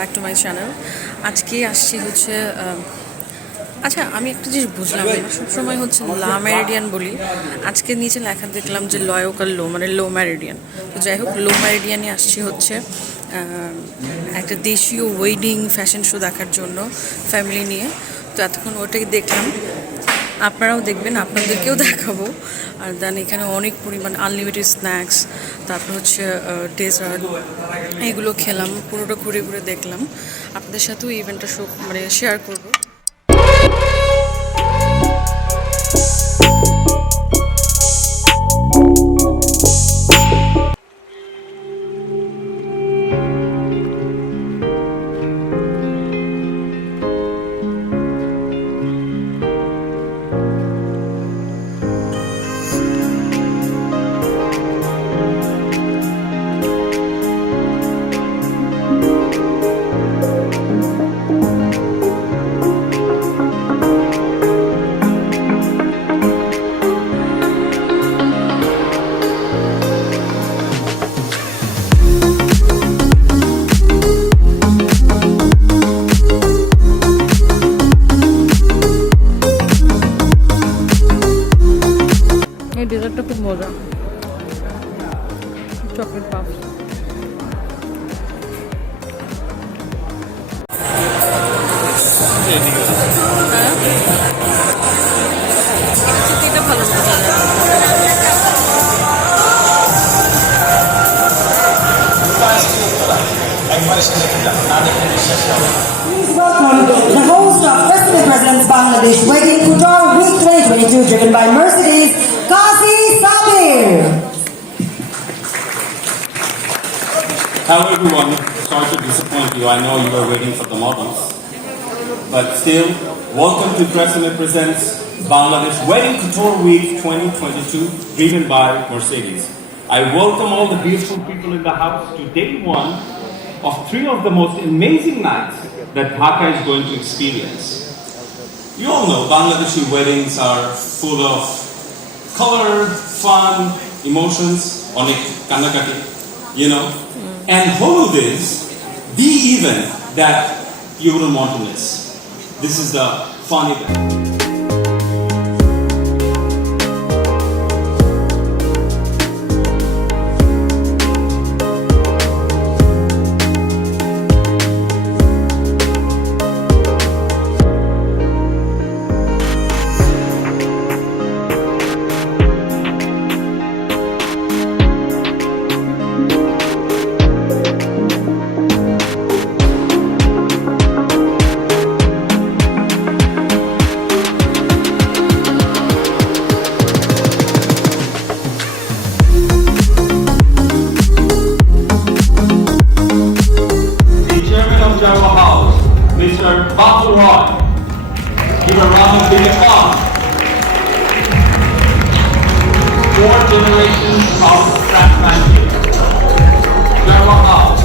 Back to my channel. আজকে আসছি হচ্ছে আচ্ছা, আমি একটা জিনিস বুঝলাম না, সবসময় হচ্ছে লা মেরিডিয়ান বলি, আজকে নিচে লেখা দেখলাম যে লয়োকাল লো মানে লো মেরিডিয়ান। তো যাই হোক, লো মেরিডিয়ানে আসছি হচ্ছে একটা দেশীয় ওয়েডিং ফ্যাশন শো দেখার জন্য ফ্যামিলি নিয়ে। তো এতক্ষণ ওটাই দেখলাম, আপনারাও দেখবেন, আপনাদেরকেও দেখাবো। আর দেন এখানে অনেক পরিমাণ আনলিমিটেড স্ন্যাক্স, তারপর হচ্ছে ডেজার্ট, এগুলো খেলাম, পুরোটা ঘুরে ঘুরে দেখলাম। আপনাদের সাথেও ইভেন্টটা শো মানে শেয়ার করবো। এই ডেজার্টটা খুব মজা, চকলেট পাফ। এটা ভালো মজা। Please welcome the host of TREsemmé Presents Bangladesh Wedding Couture Week 2022, driven by Mercedes, Sabina. Hello everyone, sorry to disappoint you, I know you were waiting for the models. But still, welcome to TREsemmé Presents Bangladesh Wedding Couture Week 2022, driven by Mercedes. I welcome all the beautiful people in the house to day one of 3 of the most amazing nights that Dhaka is going to experience. You all know Bangladeshi weddings are full of color, fun, emotions, onek kannakati, you know. And Hollywood is the event that you wouldn't want to miss. This is the fun event. Mr. Babu Roy. Give a round of big applause. 4 generations of craftsmanship. Jarwa House.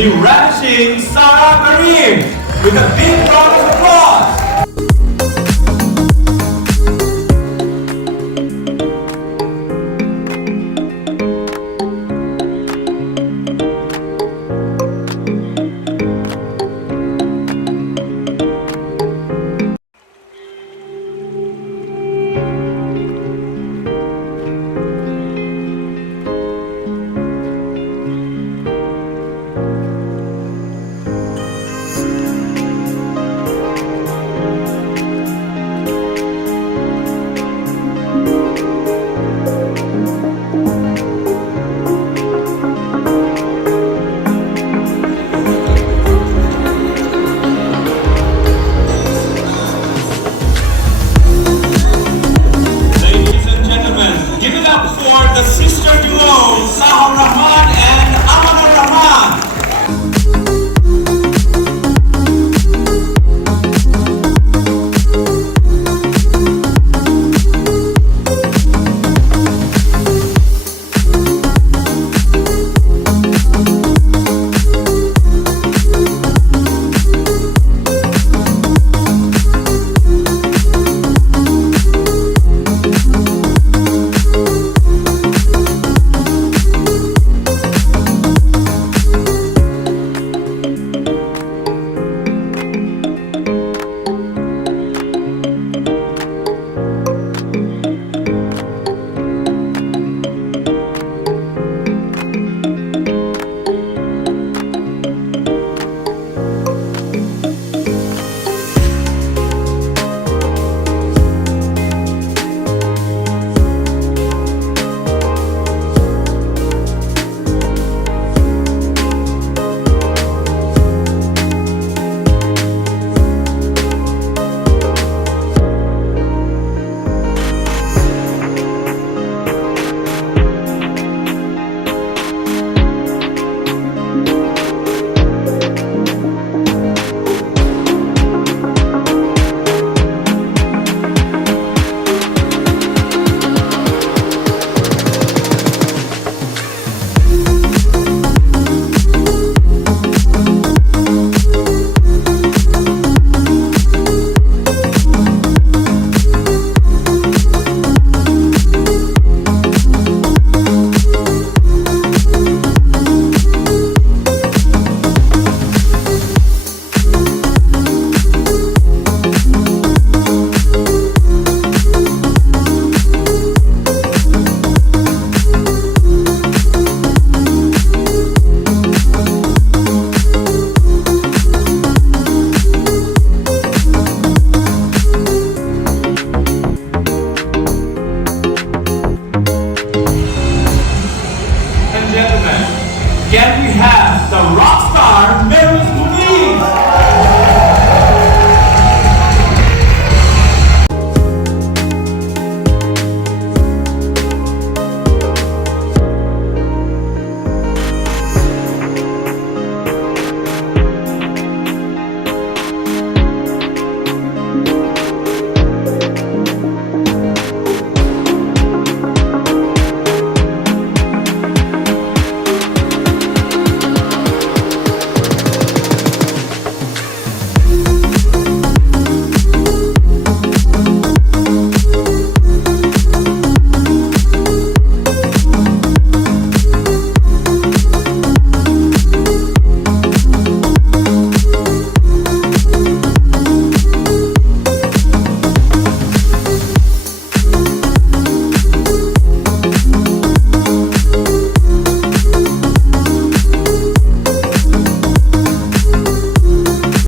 the ravishing Sarah Kareem with a big round of